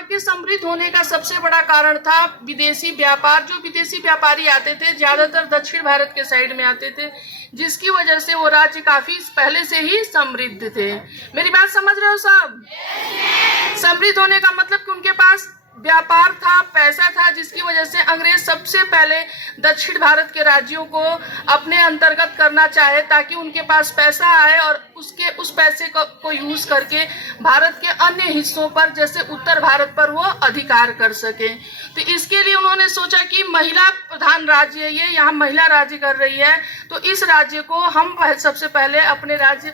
वहाँ के समृद्ध होने का सबसे बड़ा कारण था विदेशी व्यापार। जो विदेशी व्यापारी आते थे ज्यादातर दक्षिण भारत के साइड में आते थे, जिसकी वजह से वो राज्य काफी पहले से ही समृद्ध थे। मेरी बात समझ रहे हो साहब? समृद्ध होने का मतलब कि उनके पास व्यापार था, पैसा था, जिसकी वजह से अंग्रेज सबसे पहले दक्षिण भारत के राज्यों को अपने अंतर्गत करना चाहे, ताकि उनके पास पैसा आए और उस पैसे को यूज करके भारत के अन्य हिस्सों पर जैसे उत्तर भारत पर वो अधिकार कर सके। तो इसके लिए उन्होंने सोचा कि महिला प्रधान राज्य है, ये यहाँ महिला राज्य कर रही है, तो इस राज्य को हम सबसे पहले अपने राज्य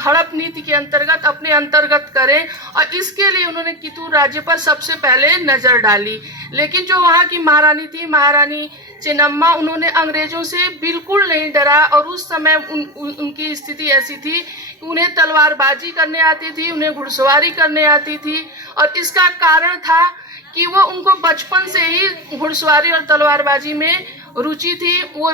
हड़प नीति के अंतर्गत अपने अंतर्गत करें, और इसके लिए उन्होंने कितूर राज्य पर सबसे पहले नजर डाली। लेकिन जो वहाँ की महारानी थी, महारानी चेन्नम्मा, उन्होंने अंग्रेजों से बिल्कुल नहीं डरा, और उस समय उनकी स्थिति ऐसी थी कि उन्हें तलवारबाजी करने आती थी, उन्हें घुड़सवारी करने आती थी, और इसका कारण था कि वो उनको बचपन से ही घुड़सवारी और तलवारबाजी में रुचि थी। वो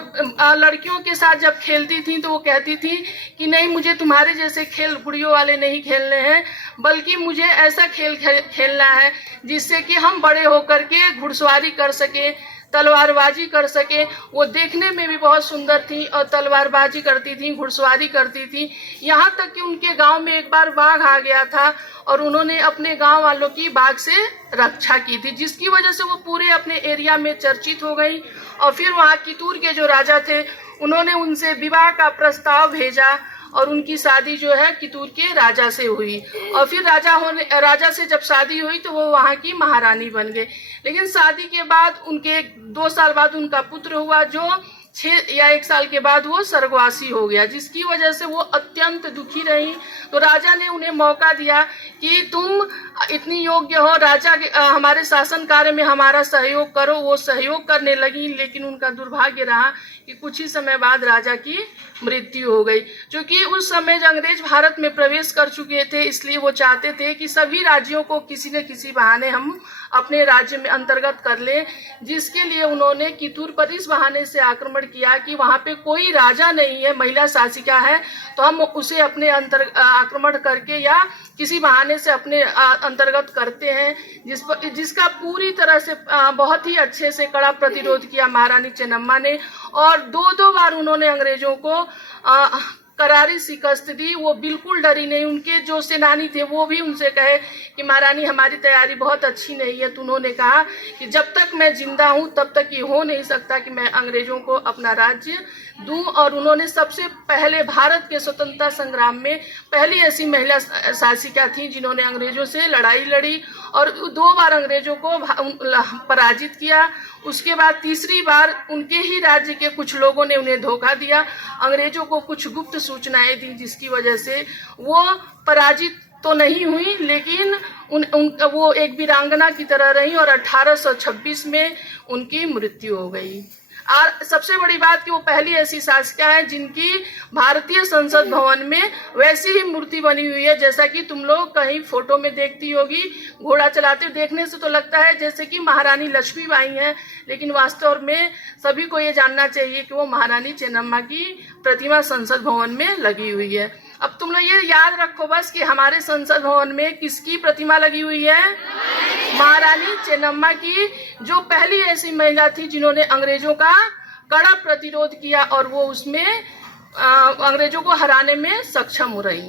लड़कियों के साथ जब खेलती थी तो वो कहती थी कि नहीं, मुझे तुम्हारे जैसे खेल गुड़ियों वाले नहीं खेलने हैं, बल्कि मुझे ऐसा खेल खेलना है जिससे कि हम बड़े होकर के घुड़सवारी कर सके, तलवारबाजी कर सके। वो देखने में भी बहुत सुंदर थी और तलवारबाजी करती थी, घुड़सवारी करती थी। यहाँ तक कि उनके गांव में एक बार बाघ आ गया था और उन्होंने अपने गांव वालों की बाघ से रक्षा की थी, जिसकी वजह से वो पूरे अपने एरिया में चर्चित हो गई। और फिर वहाँ कितूर के जो राजा थे, उन्होंने उनसे विवाह का प्रस्ताव भेजा और उनकी शादी जो है कितूर के राजा से हुई। और फिर राजा से जब शादी हुई तो वो वहाँ की महारानी बन गए। लेकिन शादी के बाद उनके 2 साल बाद उनका पुत्र हुआ, जो 6 या 1 साल के बाद वो स्वर्गवासी हो गया, जिसकी वजह से वो अत्यंत दुखी रही। तो राजा ने उन्हें मौका दिया कि तुम इतनी योग्य हो, राजा के हमारे शासन कार्य में हमारा सहयोग करो। वो सहयोग करने लगी, लेकिन उनका दुर्भाग्य रहा कि कुछ ही समय बाद राजा की मृत्यु हो गई। क्योंकि उस समय जो अंग्रेज भारत में प्रवेश कर चुके थे, इसलिए वो चाहते थे कि सभी राज्यों को किसी न किसी बहाने हम अपने राज्य में अंतर्गत कर ले, जिसके लिए उन्होंने कितूर पर इस बहाने से आक्रमण किया कि वहाँ पे कोई राजा नहीं है, महिला शासिका है, तो हम उसे अपने आक्रमण करके या किसी बहाने से अपने अंतर्गत करते हैं। जिसका पूरी तरह से बहुत ही अच्छे से कड़ा प्रतिरोध किया महारानी चेन्नम्मा ने, और 2 बार उन्होंने अंग्रेजों को करारी शिकस्त दी। वो बिल्कुल डरी नहीं। उनके जो सेनानी थे वो भी उनसे कहे कि महारानी हमारी तैयारी बहुत अच्छी नहीं है। तो उन्होंने कहा कि जब तक मैं जिंदा हूं तब तक ये हो नहीं सकता कि मैं अंग्रेजों को अपना राज्य दूं। और उन्होंने सबसे पहले भारत के स्वतंत्रता संग्राम में पहली ऐसी महिला शासिका थी जिन्होंने अंग्रेजों से लड़ाई लड़ी और 2 बार अंग्रेजों को पराजित किया। उसके बाद तीसरी बार उनके ही राज्य के कुछ लोगों ने उन्हें धोखा दिया, अंग्रेजों को कुछ गुप्त सूचनाएं दी, जिसकी वजह से वो पराजित तो नहीं हुई, लेकिन वो एक वीरांगना की तरह रही और 1826 में उनकी मृत्यु हो गई। और सबसे बड़ी बात कि वो पहली ऐसी शासिका है जिनकी भारतीय संसद भवन में वैसी ही मूर्ति बनी हुई है जैसा कि तुम लोग कहीं फोटो में देखती होगी, घोड़ा चलाते हुए। देखने से तो लगता है जैसे कि महारानी लक्ष्मीबाई हैं, लेकिन वास्तव में सभी को ये जानना चाहिए कि वो महारानी चेन्नम्मा की प्रतिमा संसद भवन में लगी हुई है। अब तुम लोग ये याद रखो बस कि हमारे संसद भवन में किसकी प्रतिमा लगी हुई है? महारानी चेन्नम्मा की, जो पहली ऐसी महिला थी जिन्होंने अंग्रेजों का कड़ा प्रतिरोध किया और वो उसमें अंग्रेजों को हराने में सक्षम हो रही।